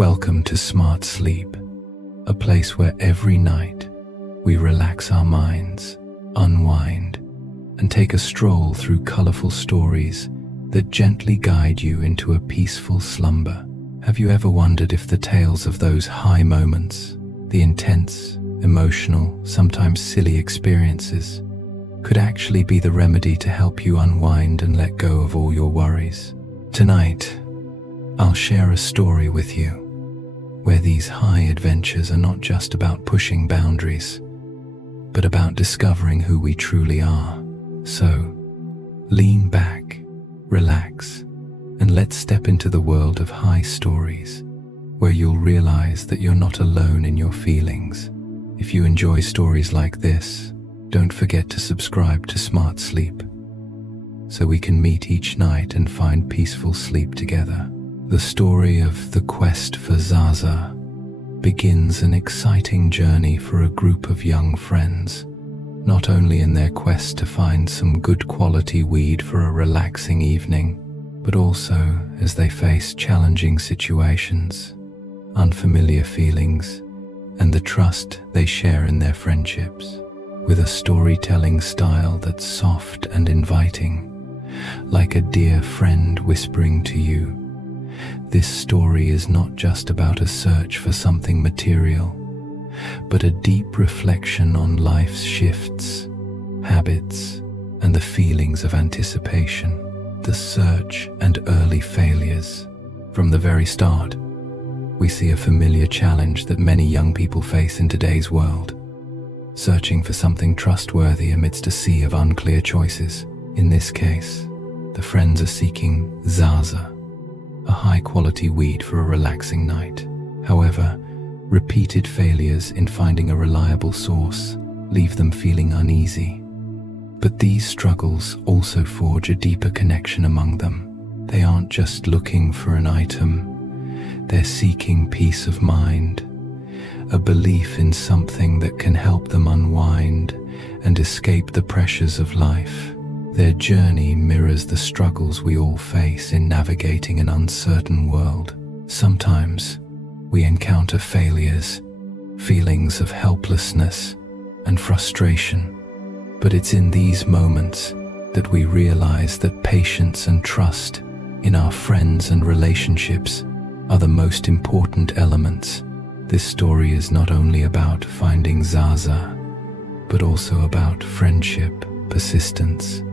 Welcome to Smart Sleep, a place where every night we relax our minds, unwind, and take a stroll through colorful stories that gently guide you into a peaceful slumber. Have you ever wondered if the tales of those high moments, the intense, emotional, sometimes silly experiences, could actually be the remedy to help you unwind and let go of all your worries? Tonight, I'll share a story with you where these high adventures are not just about pushing boundaries, but about discovering who we truly are. So, lean back, relax, and let's step into the world of high stories, where you'll realize that you're not alone in your feelings. If you enjoy stories like this, don't forget to subscribe to Smart Sleep, so we can meet each night and find peaceful sleep together. The story of the quest for Zaza begins an exciting journey for a group of young friends, not only in their quest to find some good quality weed for a relaxing evening, but also as they face challenging situations, unfamiliar feelings, and the trust they share in their friendships. With a storytelling style that's soft and inviting, like a dear friend whispering to you, this story is not just about a search for something material, but a deep reflection on life's shifts, habits, and the feelings of anticipation, the search and early failures. From the very start, we see a familiar challenge that many young people face in today's world, searching for something trustworthy amidst a sea of unclear choices. In this case, the friends are seeking Zaza, a high-quality weed for a relaxing night. However, repeated failures in finding a reliable source leave them feeling uneasy. But these struggles also forge a deeper connection among them. They aren't just looking for an item, they're seeking peace of mind, a belief in something that can help them unwind and escape the pressures of life. Their journey mirrors the struggles we all face in navigating an uncertain world. Sometimes we encounter failures, feelings of helplessness and frustration, but it's in these moments that we realize that patience and trust in our friends and relationships are the most important elements. This story is not only about finding Zaza, but also about friendship, persistence,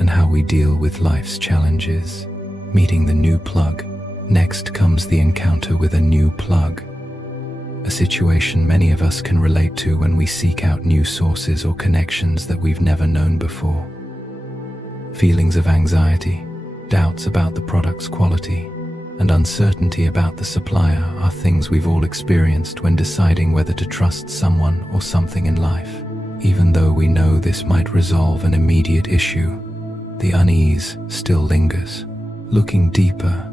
and how we deal with life's challenges. Meeting the new plug. Next comes the encounter with a new plug, a situation many of us can relate to when we seek out new sources or connections that we've never known before. Feelings of anxiety, doubts about the product's quality, and uncertainty about the supplier are things we've all experienced when deciding whether to trust someone or something in life. Even though we know this might resolve an immediate issue, the unease still lingers. Looking deeper,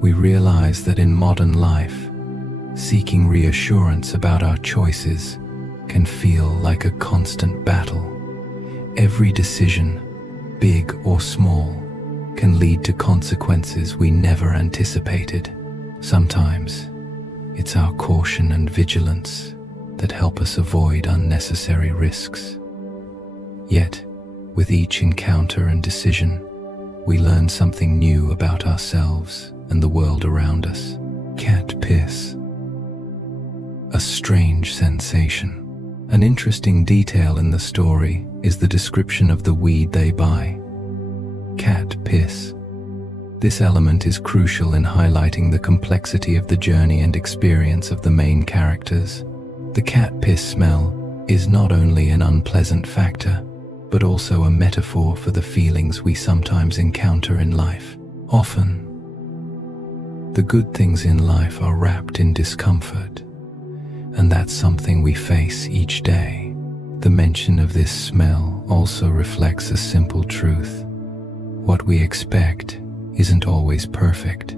we realize that in modern life, seeking reassurance about our choices can feel like a constant battle. Every decision, big or small, can lead to consequences we never anticipated. Sometimes, it's our caution and vigilance that help us avoid unnecessary risks. Yet, with each encounter and decision, we learn something new about ourselves and the world around us. Cat piss. A strange sensation. An interesting detail in the story is the description of the weed they buy. Cat piss. This element is crucial in highlighting the complexity of the journey and experience of the main characters. The cat piss smell is not only an unpleasant factor, but also a metaphor for the feelings we sometimes encounter in life. Often, the good things in life are wrapped in discomfort, and that's something we face each day. The mention of this smell also reflects a simple truth. What we expect isn't always perfect.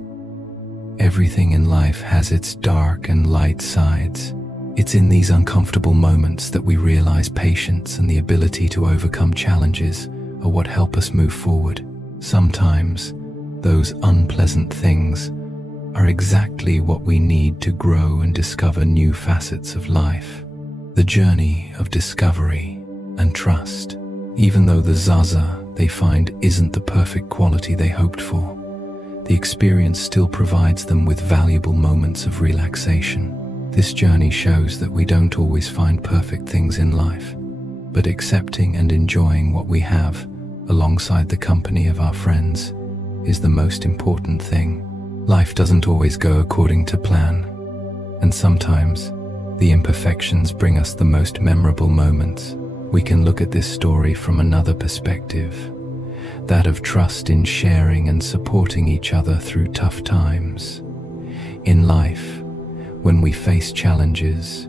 Everything in life has its dark and light sides. It's in these uncomfortable moments that we realize patience and the ability to overcome challenges are what help us move forward. Sometimes, those unpleasant things are exactly what we need to grow and discover new facets of life. The journey of discovery and trust. Even though the Zaza they find isn't the perfect quality they hoped for, the experience still provides them with valuable moments of relaxation. This journey shows that we don't always find perfect things in life, but accepting and enjoying what we have alongside the company of our friends is the most important thing. Life doesn't always go according to plan, and sometimes the imperfections bring us the most memorable moments. We can look at this story from another perspective, that of trust in sharing and supporting each other through tough times. In life, when we face challenges,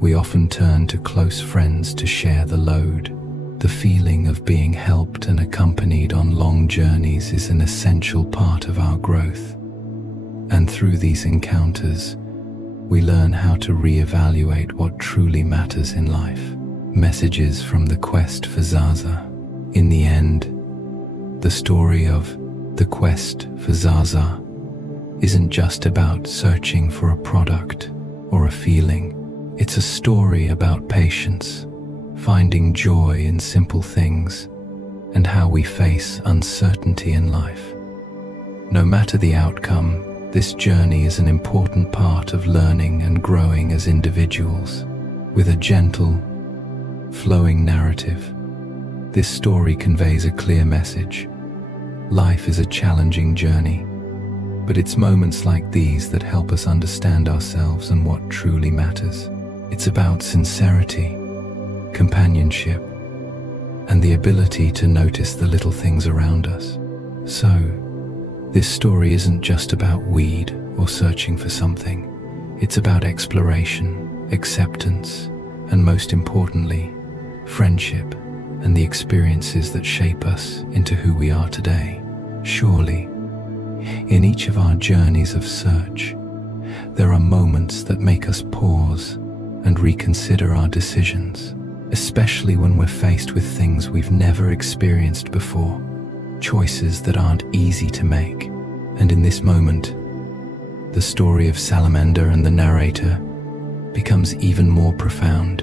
we often turn to close friends to share the load. The feeling of being helped and accompanied on long journeys is an essential part of our growth. And through these encounters, we learn how to reevaluate what truly matters in life. Messages from the quest for Zaza. In the end, the story of the quest for Zaza isn't just about searching for a product or a feeling. It's a story about patience, finding joy in simple things, and how we face uncertainty in life. No matter the outcome, this journey is an important part of learning and growing as individuals. With a gentle, flowing narrative, this story conveys a clear message. Life is a challenging journey, but it's moments like these that help us understand ourselves and what truly matters. It's about sincerity, companionship, and the ability to notice the little things around us. So, this story isn't just about weed or searching for something. It's about exploration, acceptance, and most importantly, friendship and the experiences that shape us into who we are today. Surely, in each of our journeys of search, there are moments that make us pause and reconsider our decisions, especially when we're faced with things we've never experienced before, choices that aren't easy to make. And in this moment, the story of Salamander and the narrator becomes even more profound.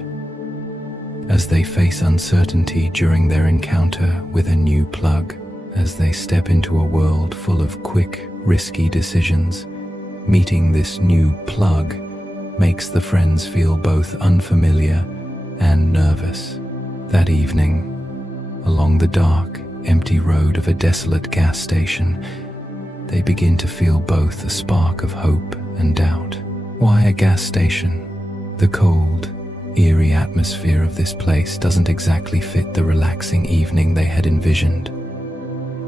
As they face uncertainty during their encounter with a new plug, as they step into a world full of quick, risky decisions, meeting this new plug makes the friends feel both unfamiliar and nervous. That evening, along the dark, empty road of a desolate gas station, they begin to feel both a spark of hope and doubt. Why a gas station? The cold, eerie atmosphere of this place doesn't exactly fit the relaxing evening they had envisioned.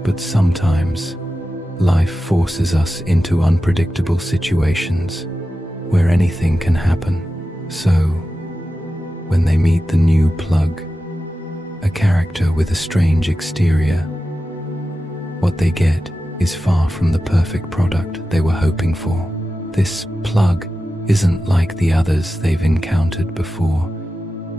But sometimes, life forces us into unpredictable situations where anything can happen. So, when they meet the new plug, a character with a strange exterior, what they get is far from the perfect product they were hoping for. This plug isn't like the others they've encountered before,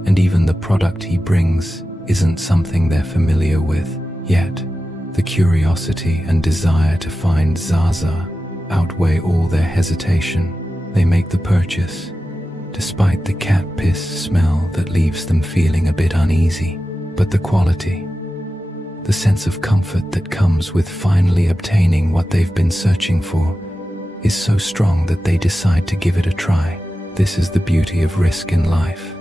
and even the product he brings isn't something they're familiar with. Yet, the curiosity and desire to find Zaza outweigh all their hesitation. They make the purchase, despite the cat piss smell that leaves them feeling a bit uneasy. But the quality, the sense of comfort that comes with finally obtaining what they've been searching for, is so strong that they decide to give it a try. This is the beauty of risk in life.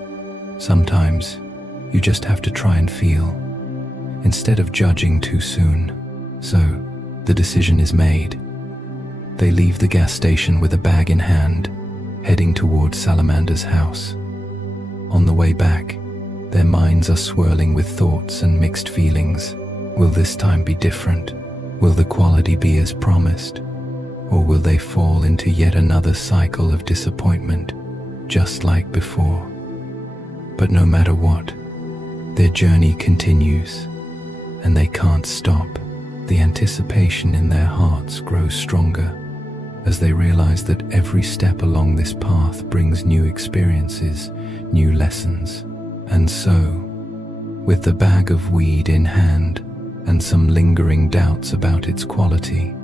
Sometimes, you just have to try and feel, instead of judging too soon. So, the decision is made. They leave the gas station with a bag in hand, heading towards Salamander's house. On the way back, their minds are swirling with thoughts and mixed feelings. Will this time be different? Will the quality be as promised? Or will they fall into yet another cycle of disappointment, just like before? But no matter what, their journey continues, and they can't stop. The anticipation in their hearts grows stronger as they realize that every step along this path brings new experiences, new lessons. And so, with the bag of weed in hand and some lingering doubts about its quality,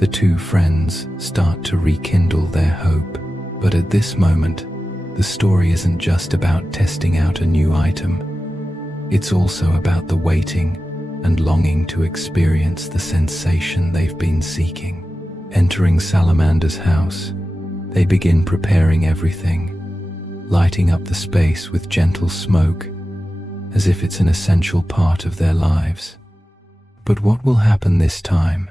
The two friends start to rekindle their hope. But at this moment, the story isn't just about testing out a new item. It's also about the waiting and longing to experience the sensation they've been seeking. Entering Salamander's house, they begin preparing everything, lighting up the space with gentle smoke, as if it's an essential part of their lives. But what will happen this time,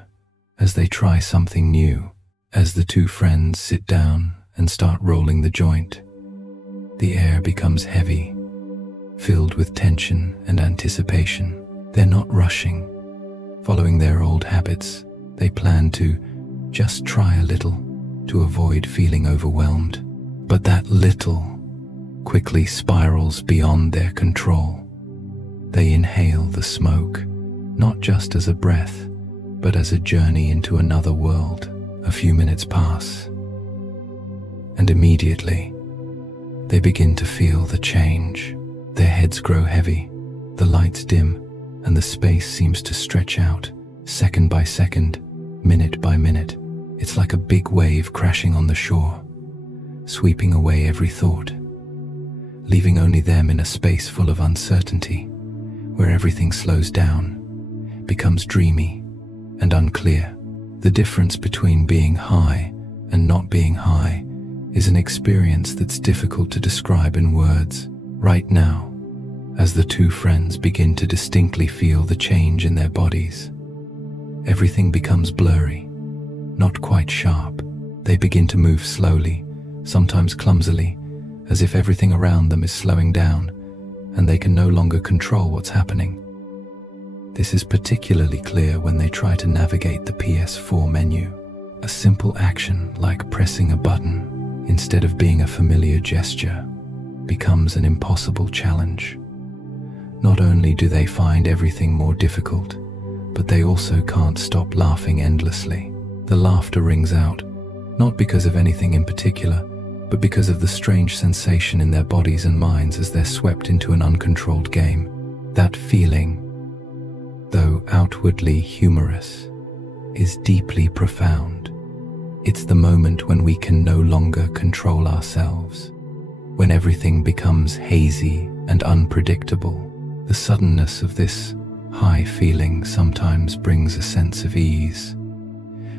as they try something new? As the two friends sit down and start rolling the joint, the air becomes heavy, filled with tension and anticipation. They're not rushing. Following their old habits, they plan to just try a little to avoid feeling overwhelmed. But that little quickly spirals beyond their control. They inhale the smoke, not just as a breath, but as a journey into another world. A few minutes pass, and immediately they begin to feel the change. Their heads grow heavy, the lights dim, and the space seems to stretch out, second by second, minute by minute. It's like a big wave crashing on the shore, sweeping away every thought, leaving only them in a space full of uncertainty, where everything slows down, becomes dreamy and unclear. The difference between being high and not being high is an experience that's difficult to describe in words. Right now, as the two friends begin to distinctly feel the change in their bodies, everything becomes blurry, not quite sharp. They begin to move slowly, sometimes clumsily, as if everything around them is slowing down and they can no longer control what's happening. This is particularly clear when they try to navigate the PS4 menu. A simple action like pressing a button, instead of being a familiar gesture, becomes an impossible challenge. Not only do they find everything more difficult, but they also can't stop laughing endlessly. The laughter rings out, not because of anything in particular, but because of the strange sensation in their bodies and minds as they're swept into an uncontrolled game. That feeling, though outwardly humorous, is deeply profound. It's the moment when we can no longer control ourselves, when everything becomes hazy and unpredictable. The suddenness of this high feeling sometimes brings a sense of ease,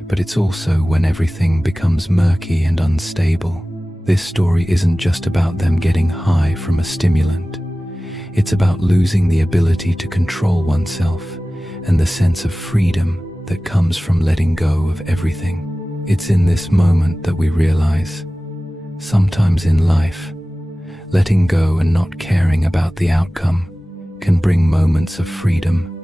but it's also when everything becomes murky and unstable. This story isn't just about them getting high from a stimulant. It's about losing the ability to control oneself and the sense of freedom that comes from letting go of everything. It's in this moment that we realize, sometimes in life, letting go and not caring about the outcome can bring moments of freedom,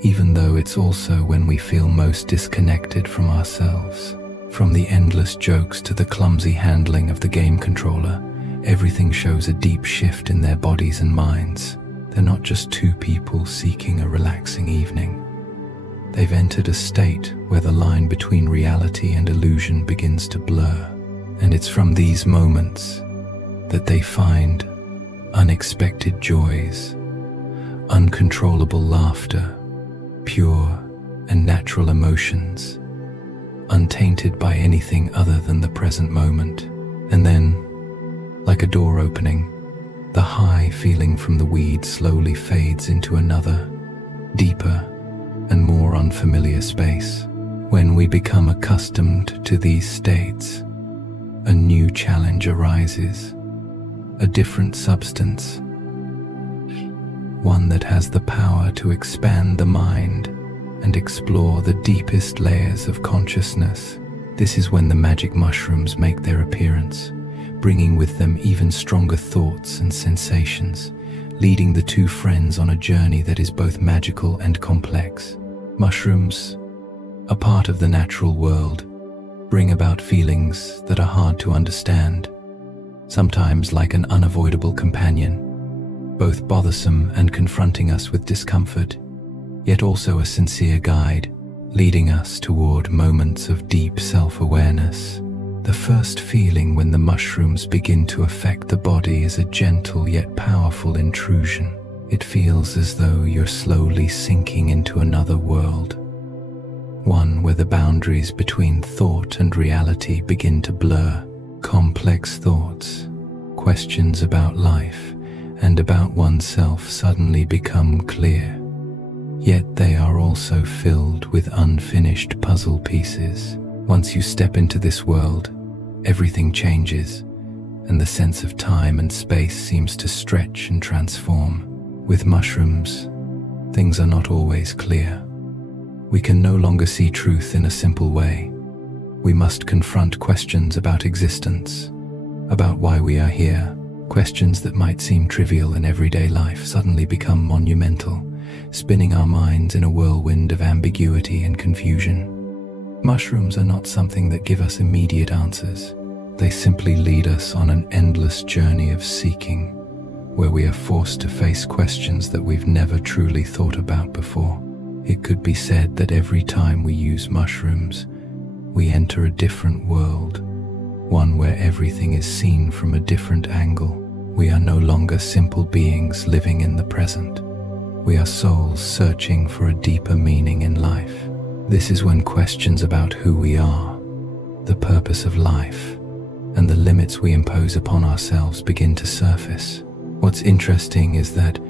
even though it's also when we feel most disconnected from ourselves. From the endless jokes to the clumsy handling of the game controller, everything shows a deep shift in their bodies and minds. They're not just two people seeking a relaxing evening. They've entered a state where the line between reality and illusion begins to blur. And it's from these moments that they find unexpected joys, uncontrollable laughter, pure and natural emotions, untainted by anything other than the present moment. And then, like a door opening, the high feeling from the weed slowly fades into another, deeper and more unfamiliar space. When we become accustomed to these states, a new challenge arises, a different substance, one that has the power to expand the mind and explore the deepest layers of consciousness. This is when the magic mushrooms make their appearance, bringing with them even stronger thoughts and sensations, leading the two friends on a journey that is both magical and complex. Mushrooms, a part of the natural world, bring about feelings that are hard to understand, sometimes like an unavoidable companion, both bothersome and confronting us with discomfort, yet also a sincere guide, leading us toward moments of deep self-awareness. The first feeling when the mushrooms begin to affect the body is a gentle yet powerful intrusion. It feels as though you're slowly sinking into another world, one where the boundaries between thought and reality begin to blur. Complex thoughts, questions about life and about oneself suddenly become clear. Yet they are also filled with unfinished puzzle pieces. Once you step into this world, everything changes, and the sense of time and space seems to stretch and transform. With mushrooms, things are not always clear. We can no longer see truth in a simple way. We must confront questions about existence, about why we are here. Questions that might seem trivial in everyday life suddenly become monumental, spinning our minds in a whirlwind of ambiguity and confusion. Mushrooms are not something that give us immediate answers. They simply lead us on an endless journey of seeking, where we are forced to face questions that we've never truly thought about before. It could be said that every time we use mushrooms, we enter a different world, one where everything is seen from a different angle. We are no longer simple beings living in the present. We are souls searching for a deeper meaning in life. This is when questions about who we are, the purpose of life, and the limits we impose upon ourselves begin to surface. What's interesting is that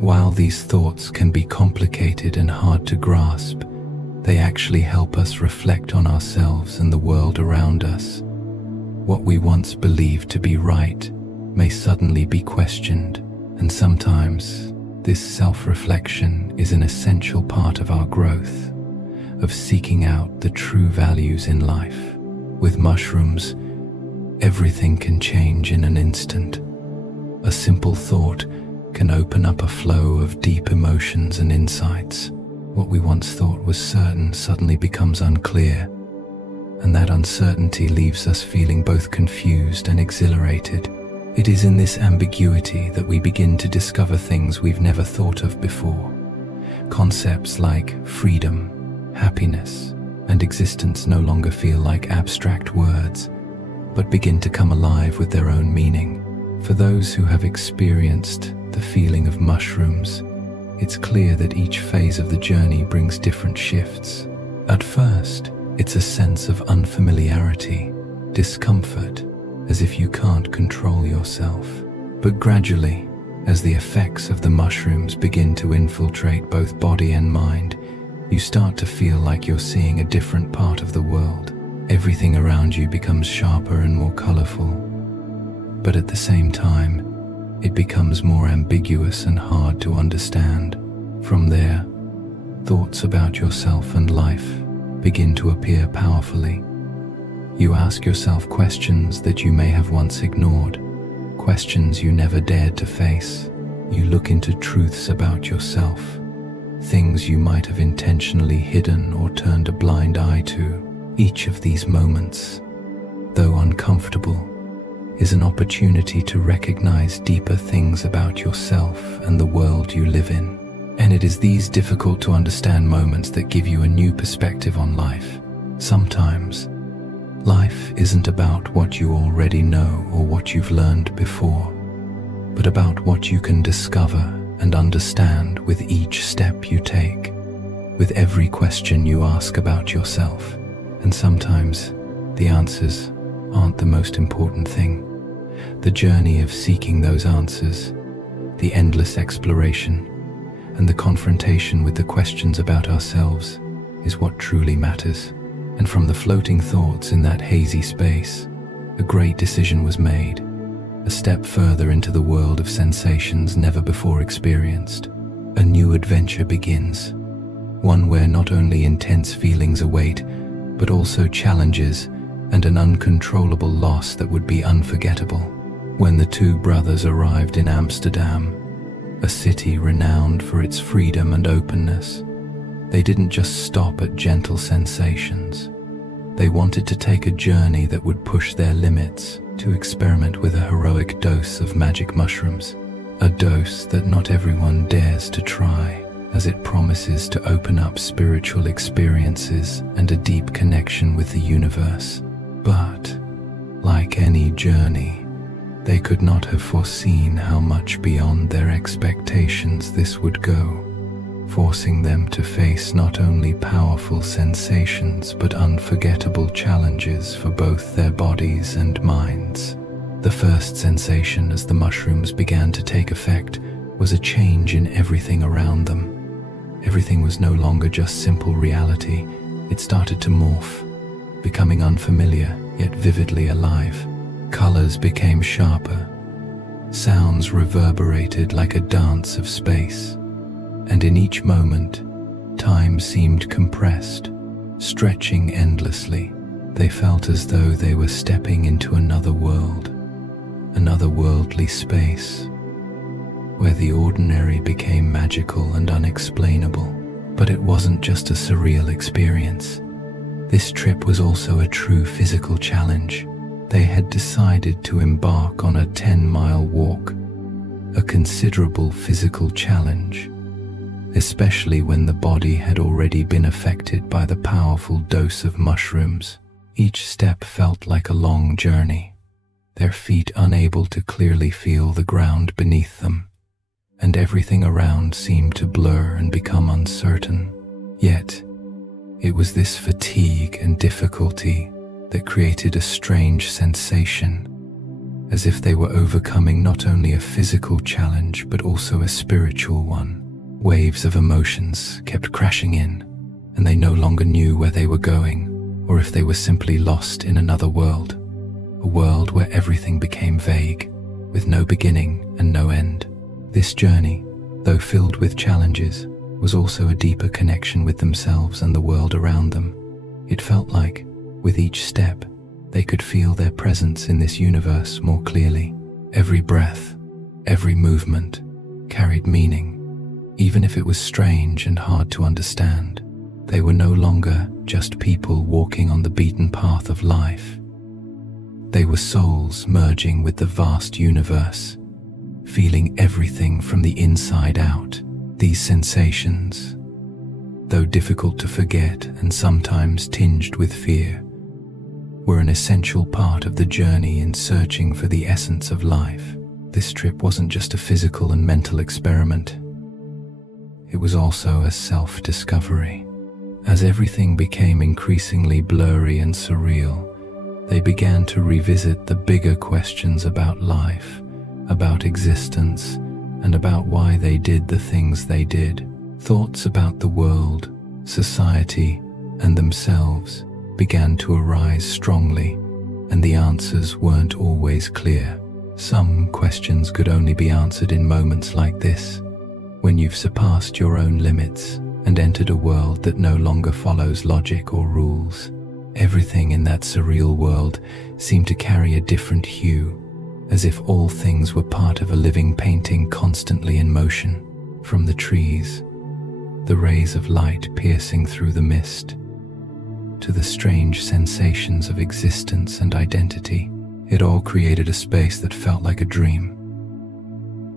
while these thoughts can be complicated and hard to grasp, they actually help us reflect on ourselves and the world around us. What we once believed to be right may suddenly be questioned, and sometimes this self-reflection is an essential part of our growth, of seeking out the true values in life. With mushrooms, everything can change in an instant. A simple thought can open up a flow of deep emotions and insights. What we once thought was certain suddenly becomes unclear, and that uncertainty leaves us feeling both confused and exhilarated. It is in this ambiguity that we begin to discover things we've never thought of before. Concepts like freedom, happiness, and existence no longer feel like abstract words, but begin to come alive with their own meaning. For those who have experienced the feeling of mushrooms, it's clear that each phase of the journey brings different shifts. At first, it's a sense of unfamiliarity, discomfort, as if you can't control yourself. But gradually, as the effects of the mushrooms begin to infiltrate both body and mind, you start to feel like you're seeing a different part of the world. Everything around you becomes sharper and more colorful. But at the same time, it becomes more ambiguous and hard to understand. From there, thoughts about yourself and life begin to appear powerfully. You ask yourself questions that you may have once ignored, questions you never dared to face. You look into truths about yourself, things you might have intentionally hidden or turned a blind eye to. Each of these moments, though uncomfortable, is an opportunity to recognize deeper things about yourself and the world you live in. And it is these difficult to understand moments that give you a new perspective on life. Sometimes, life isn't about what you already know or what you've learned before, but about what you can discover and understand with each step you take, with every question you ask about yourself. And sometimes, the answers aren't the most important thing. The journey of seeking those answers, the endless exploration, and the confrontation with the questions about ourselves is what truly matters. And from the floating thoughts in that hazy space, a great decision was made, a step further into the world of sensations never before experienced. A new adventure begins, one where not only intense feelings await, but also challenges and an uncontrollable loss that would be unforgettable. When the two brothers arrived in Amsterdam, a city renowned for its freedom and openness, they didn't just stop at gentle sensations. They wanted to take a journey that would push their limits, to experiment with a heroic dose of magic mushrooms, a dose that not everyone dares to try, as it promises to open up spiritual experiences and a deep connection with the universe. But, like any journey, they could not have foreseen how much beyond their expectations this would go. forcing them to face not only powerful sensations but unforgettable challenges for both their bodies and minds. The first sensation as the mushrooms began to take effect was a change in everything around them. Everything was no longer just simple reality. It started to morph, becoming unfamiliar yet vividly alive. Colors became sharper. Sounds reverberated like a dance of space. And in each moment, time seemed compressed, stretching endlessly. They felt as though they were stepping into another world, another worldly space, where the ordinary became magical and unexplainable. But it wasn't just a surreal experience. This trip was also a true physical challenge. They had decided to embark on a 10-mile walk, a considerable physical challenge, especially when the body had already been affected by the powerful dose of mushrooms. Each step felt like a long journey, their feet unable to clearly feel the ground beneath them, and everything around seemed to blur and become uncertain. Yet, it was this fatigue and difficulty that created a strange sensation, as if they were overcoming not only a physical challenge but also a spiritual one. Waves of emotions kept crashing in, and they no longer knew where they were going, or if they were simply lost in another world, a world where everything became vague, with no beginning and no end. This journey, though filled with challenges, was also a deeper connection with themselves and the world around them. It felt like, with each step, they could feel their presence in this universe more clearly. Every breath, every movement, carried meaning. Even if it was strange and hard to understand, they were no longer just people walking on the beaten path of life. They were souls merging with the vast universe, feeling everything from the inside out. These sensations, though difficult to forget and sometimes tinged with fear, were an essential part of the journey in searching for the essence of life. This trip wasn't just a physical and mental experiment. It was also a self-discovery. As everything became increasingly blurry and surreal, they began to revisit the bigger questions about life, about existence, and about why they did the things they did. Thoughts about the world, society, and themselves began to arise strongly, and the answers weren't always clear. Some questions could only be answered in moments like this, when you've surpassed your own limits and entered a world that no longer follows logic or rules. Everything in that surreal world seemed to carry a different hue, as if all things were part of a living painting constantly in motion. From the trees, the rays of light piercing through the mist, to the strange sensations of existence and identity, it all created a space that felt like a dream.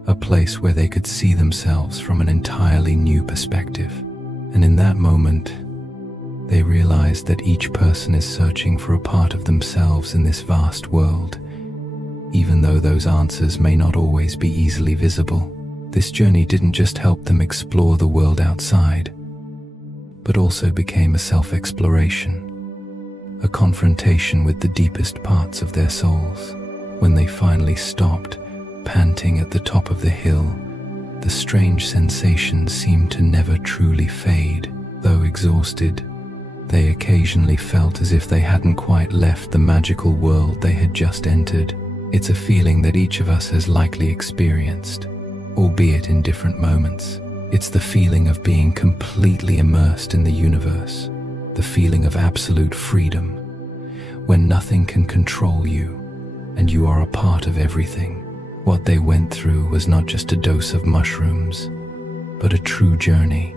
A place where they could see themselves from an entirely new perspective. And in that moment, they realized that each person is searching for a part of themselves in this vast world, even though those answers may not always be easily visible. This journey didn't just help them explore the world outside, but also became a self-exploration, a confrontation with the deepest parts of their souls. When they finally stopped, panting at the top of the hill, the strange sensations seemed to never truly fade. Though exhausted, they occasionally felt as if they hadn't quite left the magical world they had just entered. It's a feeling that each of us has likely experienced, albeit in different moments. It's the feeling of being completely immersed in the universe, the feeling of absolute freedom, when nothing can control you and you are a part of everything. What they went through was not just a dose of mushrooms, but a true journey,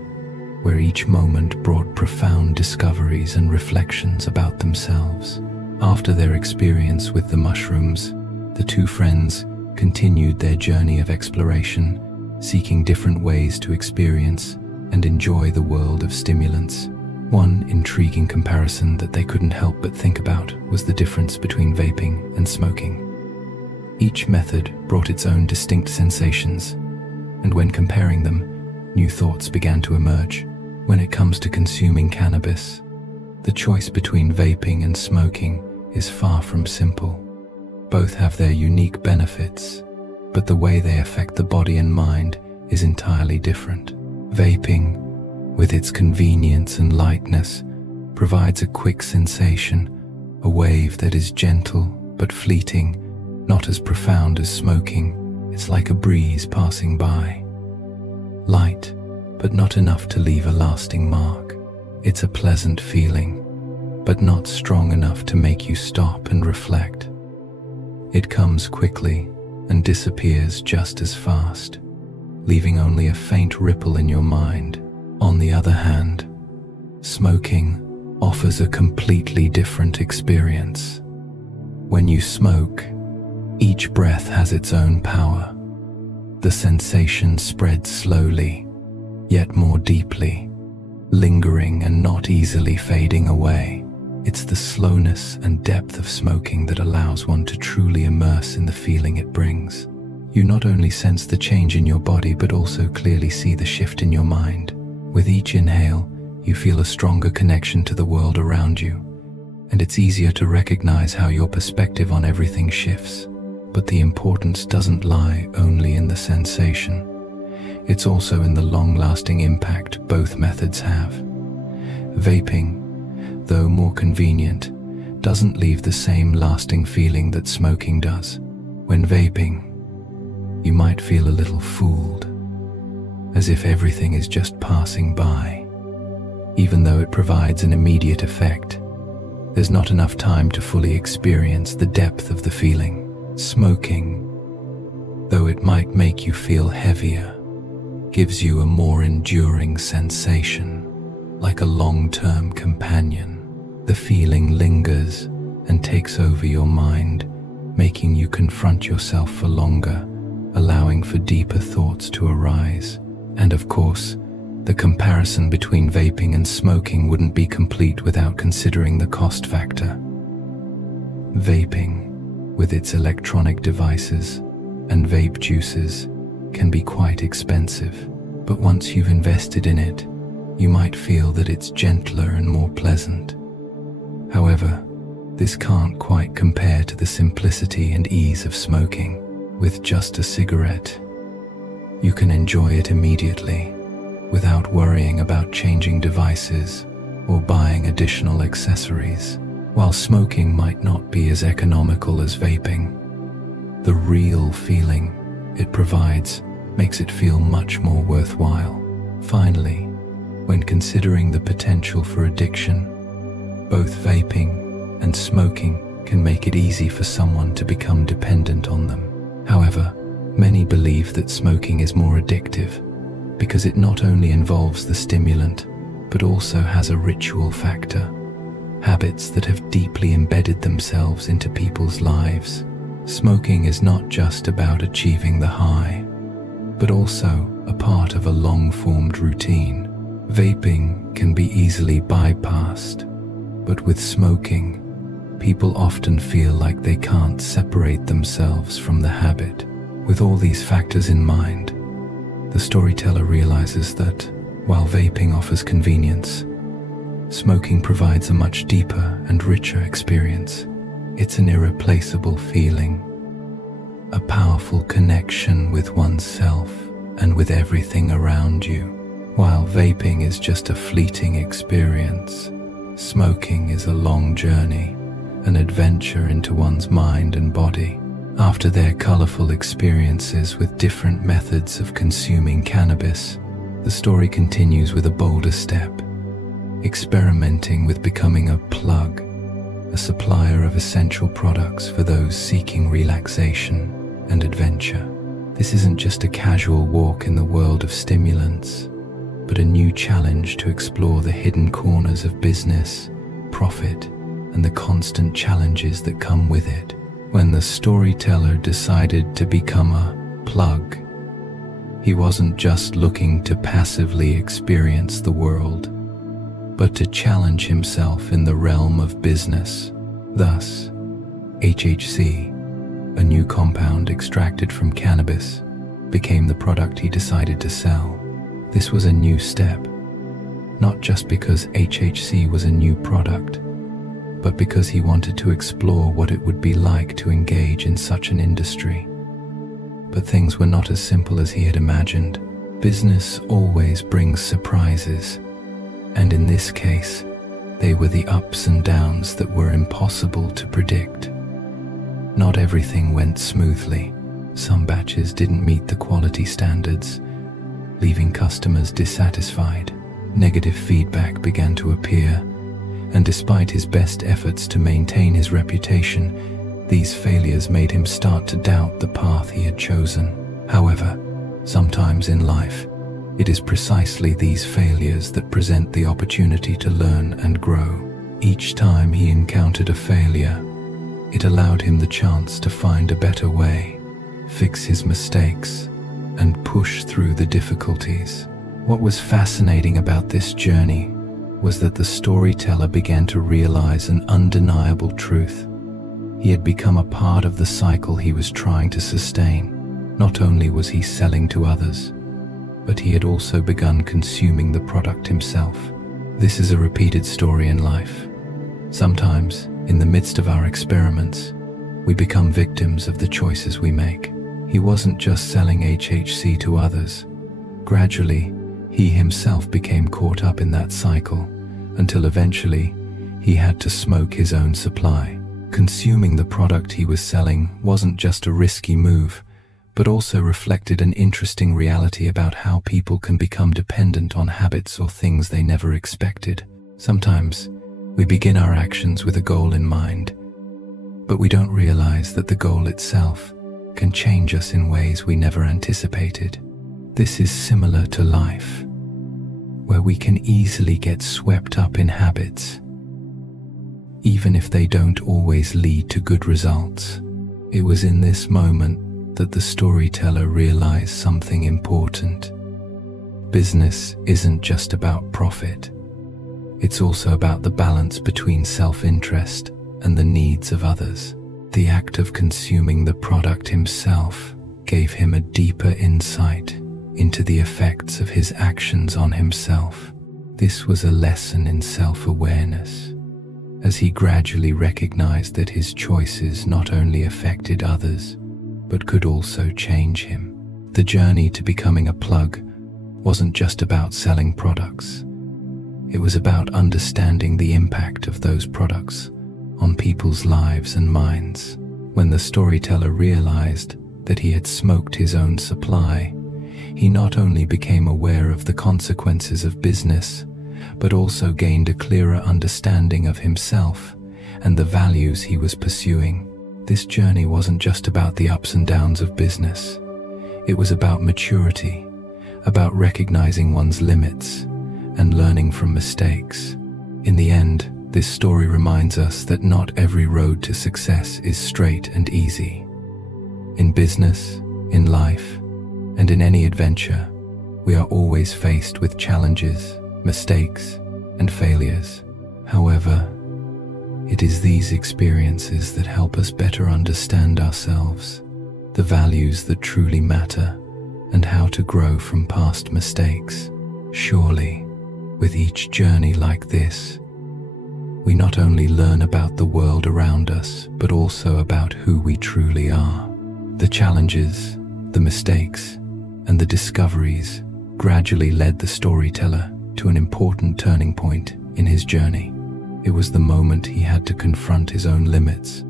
where each moment brought profound discoveries and reflections about themselves. After their experience with the mushrooms, the two friends continued their journey of exploration, seeking different ways to experience and enjoy the world of stimulants. One intriguing comparison that they couldn't help but think about was the difference between vaping and smoking. Each method brought its own distinct sensations, and when comparing them, new thoughts began to emerge. When it comes to consuming cannabis, the choice between vaping and smoking is far from simple. Both have their unique benefits, but the way they affect the body and mind is entirely different. Vaping, with its convenience and lightness, provides a quick sensation, a wave that is gentle but fleeting, not as profound as smoking. It's like a breeze passing by. Light, but not enough to leave a lasting mark. It's a pleasant feeling, but not strong enough to make you stop and reflect. It comes quickly and disappears just as fast, leaving only a faint ripple in your mind. On the other hand, smoking offers a completely different experience. When you smoke, each breath has its own power. The sensation spreads slowly, yet more deeply, lingering and not easily fading away. It's the slowness and depth of smoking that allows one to truly immerse in the feeling it brings. You not only sense the change in your body, but also clearly see the shift in your mind. With each inhale, you feel a stronger connection to the world around you, and it's easier to recognize how your perspective on everything shifts. But the importance doesn't lie only in the sensation. It's also in the long-lasting impact both methods have. Vaping, though more convenient, doesn't leave the same lasting feeling that smoking does. When vaping, you might feel a little fooled, as if everything is just passing by. Even though it provides an immediate effect, there's not enough time to fully experience the depth of the feeling. Smoking, though it might make you feel heavier, gives you a more enduring sensation, like a long-term companion. The feeling lingers and takes over your mind, making you confront yourself for longer, allowing for deeper thoughts to arise. And of course, the comparison between vaping and smoking wouldn't be complete without considering the cost factor. Vaping, with its electronic devices and vape juices, can be quite expensive, but once you've invested in it, you might feel that it's gentler and more pleasant. However, this can't quite compare to the simplicity and ease of smoking. With just a cigarette, you can enjoy it immediately, without worrying about changing devices or buying additional accessories. While smoking might not be as economical as vaping, the real feeling it provides makes it feel much more worthwhile. Finally, when considering the potential for addiction, both vaping and smoking can make it easy for someone to become dependent on them. However, many believe that smoking is more addictive because it not only involves the stimulant, but also has a ritual factor, habits that have deeply embedded themselves into people's lives. Smoking is not just about achieving the high, but also a part of a long-formed routine. Vaping can be easily bypassed, but with smoking, people often feel like they can't separate themselves from the habit. With all these factors in mind, the storyteller realizes that while vaping offers convenience, smoking provides a much deeper and richer experience. It's an irreplaceable feeling, a powerful connection with oneself and with everything around you. While vaping is just a fleeting experience, smoking is a long journey, an adventure into one's mind and body. After their colorful experiences with different methods of consuming cannabis, the story continues with a bolder step, experimenting with becoming a plug, a supplier of essential products for those seeking relaxation and adventure. This isn't just a casual walk in the world of stimulants, but a new challenge to explore the hidden corners of business, profit, and the constant challenges that come with it. When the storyteller decided to become a plug, he wasn't just looking to passively experience the world, but to challenge himself in the realm of business. Thus, HHC, a new compound extracted from cannabis, became the product he decided to sell. This was a new step, not just because HHC was a new product, but because he wanted to explore what it would be like to engage in such an industry. But things were not as simple as he had imagined. Business always brings surprises, and in this case, they were the ups and downs that were impossible to predict. Not everything went smoothly. Some batches didn't meet the quality standards, leaving customers dissatisfied. Negative feedback began to appear, and despite his best efforts to maintain his reputation, these failures made him start to doubt the path he had chosen. However, sometimes in life, it is precisely these failures that present the opportunity to learn and grow. Each time he encountered a failure, it allowed him the chance to find a better way, fix his mistakes, and push through the difficulties. What was fascinating about this journey was that the storyteller began to realize an undeniable truth. He had become a part of the cycle he was trying to sustain. Not only was he selling to others, but he had also begun consuming the product himself. This is a repeated story in life. Sometimes, in the midst of our experiments, we become victims of the choices we make. He wasn't just selling HHC to others. Gradually, he himself became caught up in that cycle, until eventually, he had to smoke his own supply. Consuming the product he was selling wasn't just a risky move, but also reflected an interesting reality about how people can become dependent on habits or things they never expected. Sometimes, we begin our actions with a goal in mind, but we don't realize that the goal itself can change us in ways we never anticipated. This is similar to life, where we can easily get swept up in habits, even if they don't always lead to good results. It was in this moment that the storyteller realized something important. Business isn't just about profit. It's also about the balance between self-interest and the needs of others. The act of consuming the product himself gave him a deeper insight into the effects of his actions on himself. This was a lesson in self-awareness, as he gradually recognized that his choices not only affected others, but could also change him. The journey to becoming a plug wasn't just about selling products. It was about understanding the impact of those products on people's lives and minds. When the storyteller realized that he had smoked his own supply, he not only became aware of the consequences of business, but also gained a clearer understanding of himself and the values he was pursuing. This journey wasn't just about the ups and downs of business. It was about maturity, about recognizing one's limits and learning from mistakes. In the end, this story reminds us that not every road to success is straight and easy. In business, in life, and in any adventure, we are always faced with challenges, mistakes, and failures. However, it is these experiences that help us better understand ourselves, the values that truly matter, and how to grow from past mistakes. Surely, with each journey like this, we not only learn about the world around us, but also about who we truly are. The challenges, the mistakes, and the discoveries gradually led the storyteller to an important turning point in his journey. It was the moment he had to confront his own limits,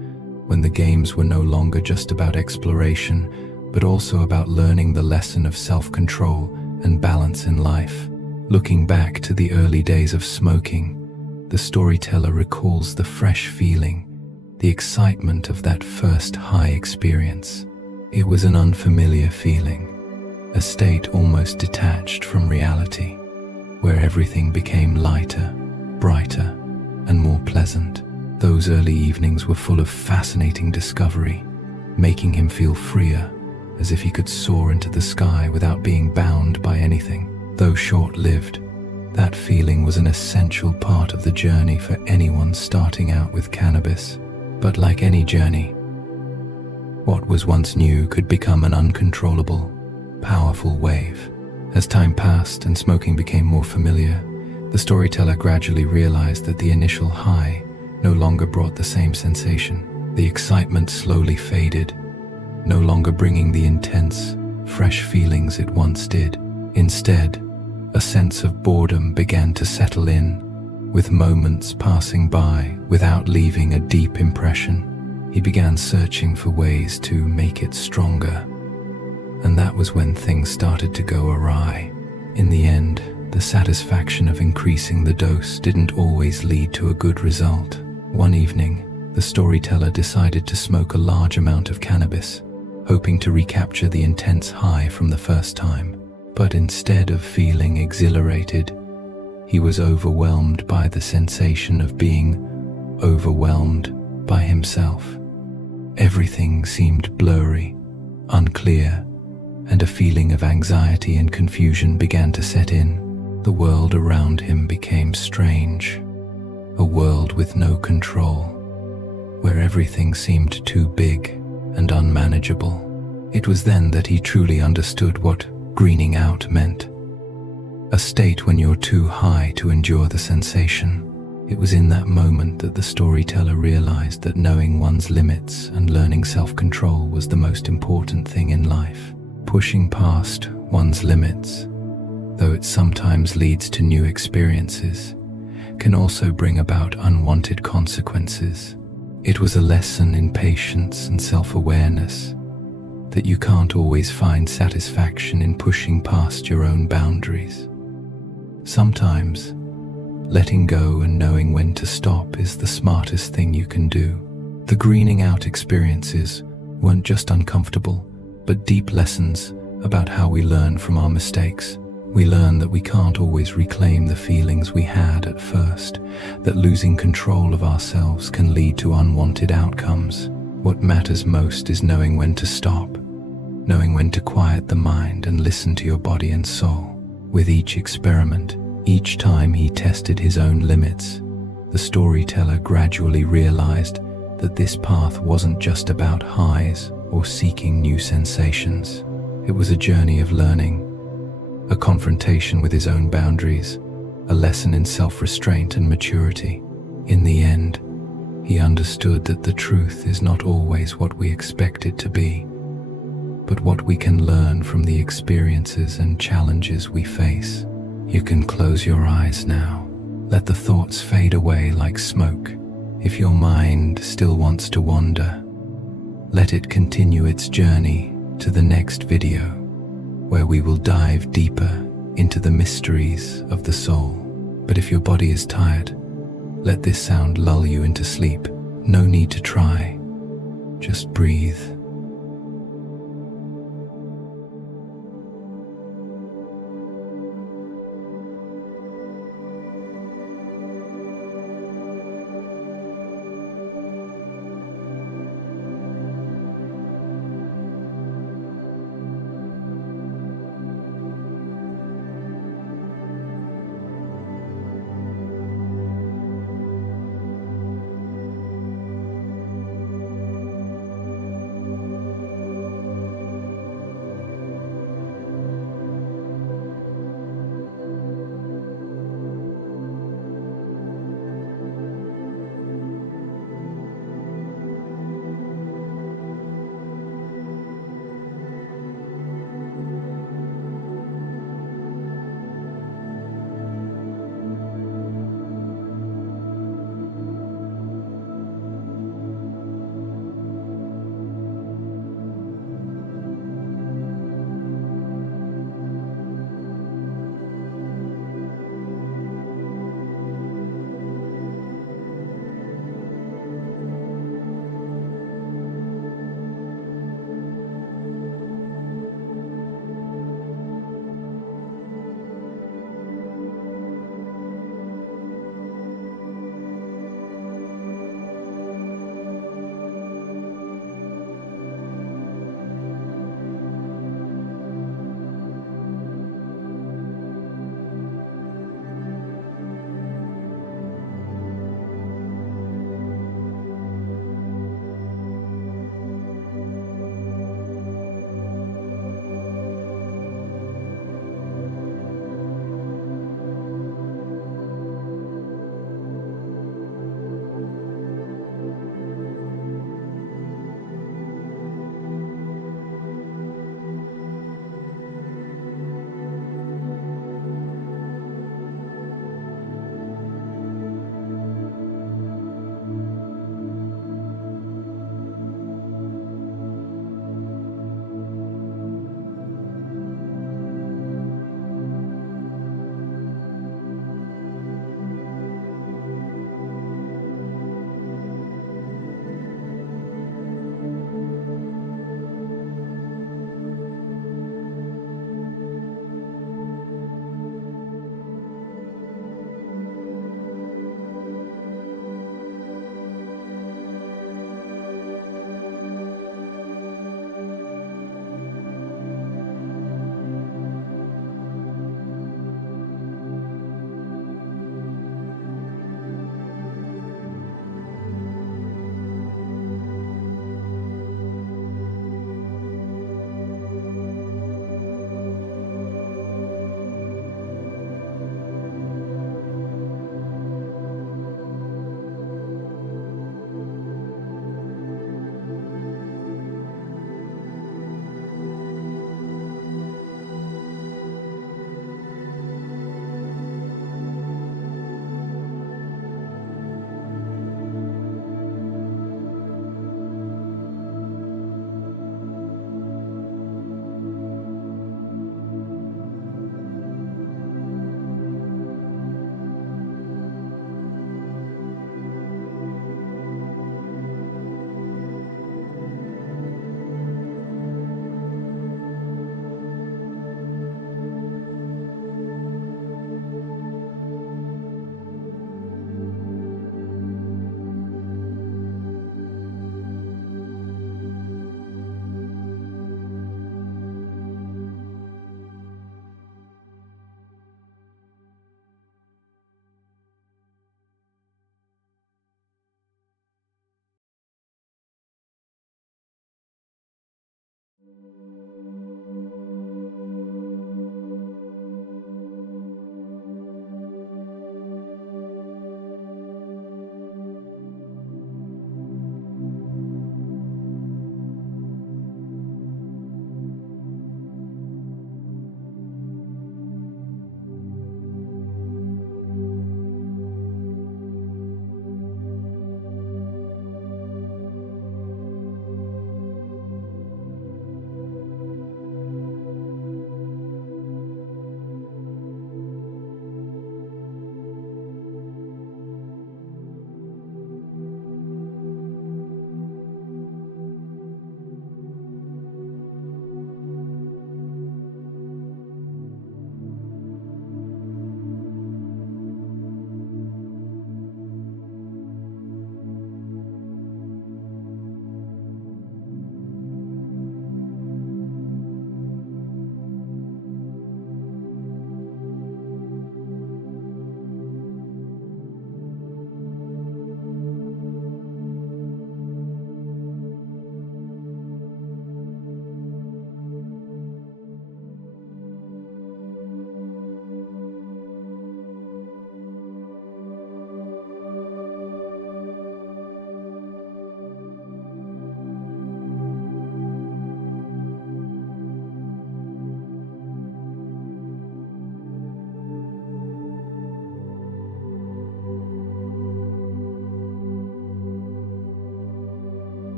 when the games were no longer just about exploration, but also about learning the lesson of self-control and balance in life. Looking back to the early days of smoking, the storyteller recalls the fresh feeling, the excitement of that first high experience. It was an unfamiliar feeling, a state almost detached from reality, where everything became lighter, brighter, and more pleasant. Those early evenings were full of fascinating discovery, making him feel freer, as if he could soar into the sky without being bound by anything. Though short-lived, that feeling was an essential part of the journey for anyone starting out with cannabis. But like any journey, what was once new could become an uncontrollable, powerful wave. As time passed and smoking became more familiar, the storyteller gradually realized that the initial high no longer brought the same sensation. The excitement slowly faded, no longer bringing the intense, fresh feelings it once did. Instead, a sense of boredom began to settle in, with moments passing by without leaving a deep impression. He began searching for ways to make it stronger, and that was when things started to go awry. In the end, the satisfaction of increasing the dose didn't always lead to a good result. One evening, the storyteller decided to smoke a large amount of cannabis, hoping to recapture the intense high from the first time. But instead of feeling exhilarated, he was overwhelmed by the sensation of being overwhelmed by himself. Everything seemed blurry, unclear, and a feeling of anxiety and confusion began to set in. The world around him became strange, a world with no control, where everything seemed too big and unmanageable. It was then that he truly understood what greening out meant. A state when you're too high to endure the sensation. It was in that moment that the storyteller realized that knowing one's limits and learning self-control was the most important thing in life. Pushing past one's limits, though it sometimes leads to new experiences, can also bring about unwanted consequences. It was a lesson in patience and self-awareness, that you can't always find satisfaction in pushing past your own boundaries. Sometimes, letting go and knowing when to stop is the smartest thing you can do. The greening out experiences weren't just uncomfortable, but deep lessons about how we learn from our mistakes. We learn that we can't always reclaim the feelings we had at first, that losing control of ourselves can lead to unwanted outcomes. What matters most is knowing when to stop, knowing when to quiet the mind and listen to your body and soul. With each experiment, each time he tested his own limits, the storyteller gradually realized that this path wasn't just about highs or seeking new sensations. It was a journey of learning, a confrontation with his own boundaries, a lesson in self-restraint and maturity. In the end, he understood that the truth is not always what we expect it to be, but what we can learn from the experiences and challenges we face. You can close your eyes now. Let the thoughts fade away like smoke. If your mind still wants to wander, let it continue its journey to the next video, where we will dive deeper into the mysteries of the soul. But if your body is tired, let this sound lull you into sleep. No need to try, just breathe.